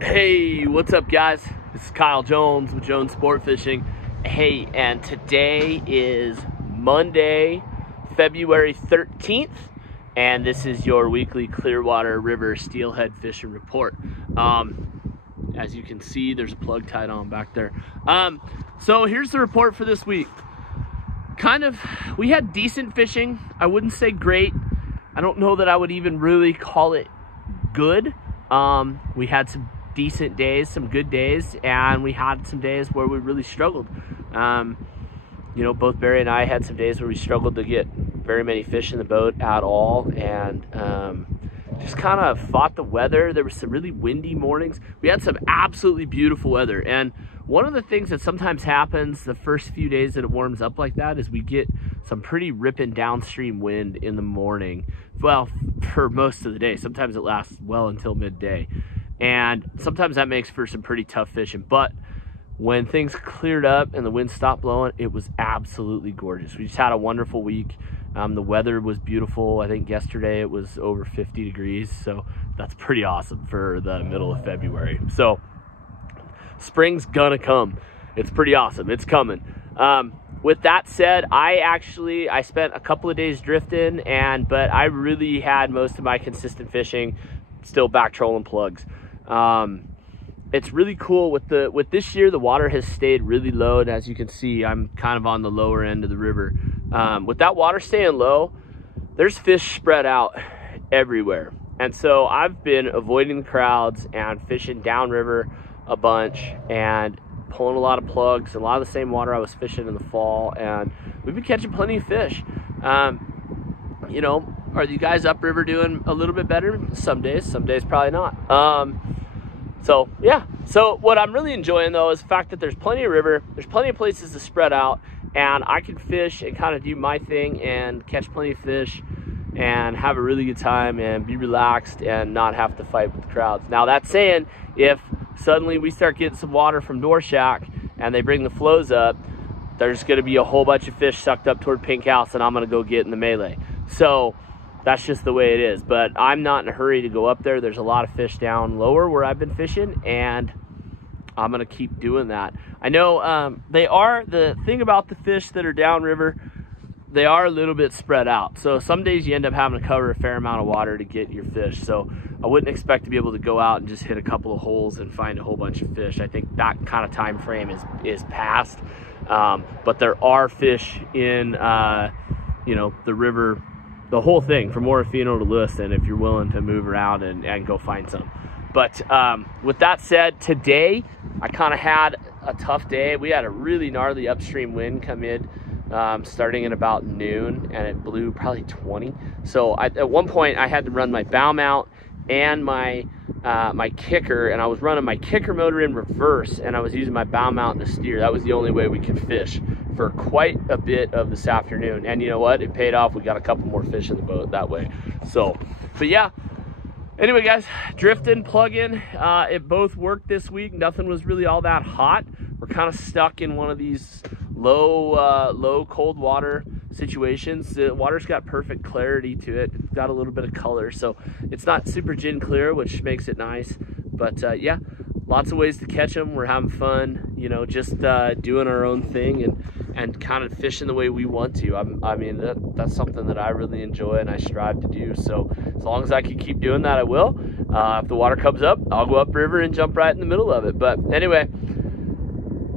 Hey, what's up guys? This is Kyle Jones with Jones Sport Fishing. Hey, and today is Monday, February 13th, and this is your weekly Clearwater River Steelhead Fishing Report. As you can see, there's a plug tied on back there. So here's the report for this week. We had decent fishing. I wouldn't say great. I don't know that I would even really call it good. We had some decent days, some good days, and we had some days where we really struggled. Both Barry and I had some days where we struggled to get very many fish in the boat at all, and just kind of fought the weather. There were some really windy mornings. We had some absolutely beautiful weather, and one of the things that sometimes happens the first few days that it warms up like that is we get some pretty ripping downstream wind in the morning. Well, for most of the day. Sometimes it lasts well until midday. And sometimes that makes for some pretty tough fishing. But when things cleared up and the wind stopped blowing, it was absolutely gorgeous. We just had a wonderful week. The weather was beautiful. I think yesterday it was over 50 degrees. So that's pretty awesome for the middle of February. So spring's gonna come. It's pretty awesome. It's coming. With that said, I spent a couple of days drifting, but I really had most of my consistent fishing still back trolling plugs. It's really cool with this year. The water has stayed really low, and as you can see, I'm kind of on the lower end of the river. With that water staying low, there's fish spread out everywhere, and so I've been avoiding the crowds and fishing downriver a bunch and pulling a lot of plugs, a lot of the same water I was fishing in the fall, and we've been catching plenty of fish. Are you guys upriver doing a little bit better? Some days probably not. So what I'm really enjoying though is the fact that there's plenty of river, there's plenty of places to spread out, and I can fish and kind of do my thing and catch plenty of fish and have a really good time and be relaxed and not have to fight with the crowds. Now that saying, if suddenly we start getting some water from Door Shack and they bring the flows up, there's going to be a whole bunch of fish sucked up toward Pink House, and I'm going to go get in the melee. So that's just the way it is. But I'm not in a hurry to go up there. There's a lot of fish down lower where I've been fishing, and I'm going to keep doing that. I know the thing about the fish that are downriver, they are a little bit spread out. So some days you end up having to cover a fair amount of water to get your fish. So I wouldn't expect to be able to go out and just hit a couple of holes and find a whole bunch of fish. I think that kind of time frame is past. But there are fish in the river, the whole thing from Orofino to Lewiston, if you're willing to move around and go find some. But with that said, today I kind of had a tough day. We had a really gnarly upstream wind come in starting at about noon, and it blew probably 20. So at one point I had to run my bow mount and my kicker, and I was running my kicker motor in reverse, and I was using my bow mount to steer. That was the only way we could fish for quite a bit of this afternoon. And you know what? It paid off. We got a couple more fish in the boat that way. So, but yeah. Anyway, guys, drifting, plugging, it both worked this week. Nothing was really all that hot. We're kind of stuck in one of these low cold water situations. The water's got perfect clarity to it. It's got a little bit of color, so it's not super gin clear, which makes it nice. But yeah, lots of ways to catch them. We're having fun, just doing our own thing and kind of fishing the way we want to. I mean, that's something that I really enjoy and I strive to do. So as long as I can keep doing that, I will. If the water comes up, I'll go upriver and jump right in the middle of it. But anyway,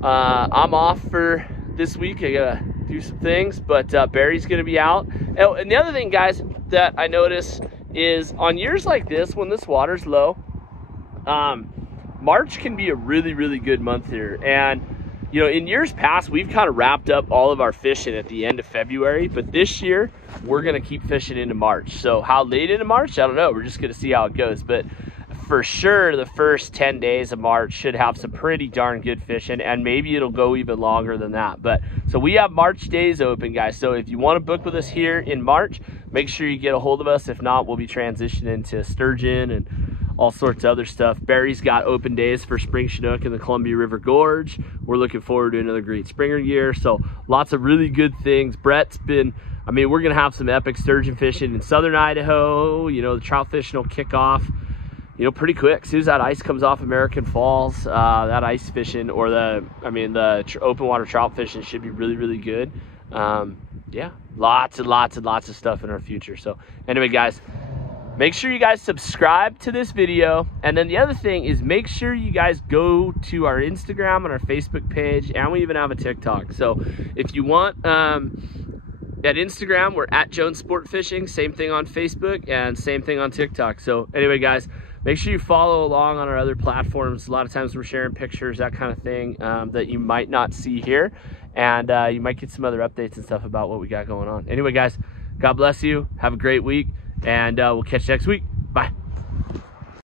I'm off for this week. I gotta do some things, but Barry's gonna be out. Oh, and the other thing, guys, that I notice is on years like this, when this water's low, March can be a really, really good month here. And in years past, we've kind of wrapped up all of our fishing at the end of February, but this year we're gonna keep fishing into March. So how late into March, I don't know. We're just gonna see how it goes, but for sure the first 10 days of March should have some pretty darn good fishing, and maybe it'll go even longer than that. But so we have March days open, guys. So if you want to book with us here in March, make sure you get a hold of us. If not, we'll be transitioning to sturgeon and all sorts of other stuff. Barry's got open days for spring chinook in the Columbia River Gorge. We're looking forward to another great springer year. So lots of really good things. Brett's been, we're gonna have some epic sturgeon fishing in southern Idaho. The trout fishing will kick off you know, pretty quick. As soon as that ice comes off American Falls, that ice fishing, or the open water trout fishing should be really, really good. Yeah, lots and lots and lots of stuff in our future. So anyway, guys, make sure you guys subscribe to this video. And then the other thing is, make sure you guys go to our Instagram and our Facebook page, and we even have a TikTok. So if you want, at Instagram, we're at Jones Sport Fishing. Same thing on Facebook and same thing on TikTok. So anyway, guys, make sure you follow along on our other platforms. A lot of times we're sharing pictures, that kind of thing, that you might not see here. And you might get some other updates and stuff about what we got going on. Anyway, guys, God bless you. Have a great week. And we'll catch you next week. Bye.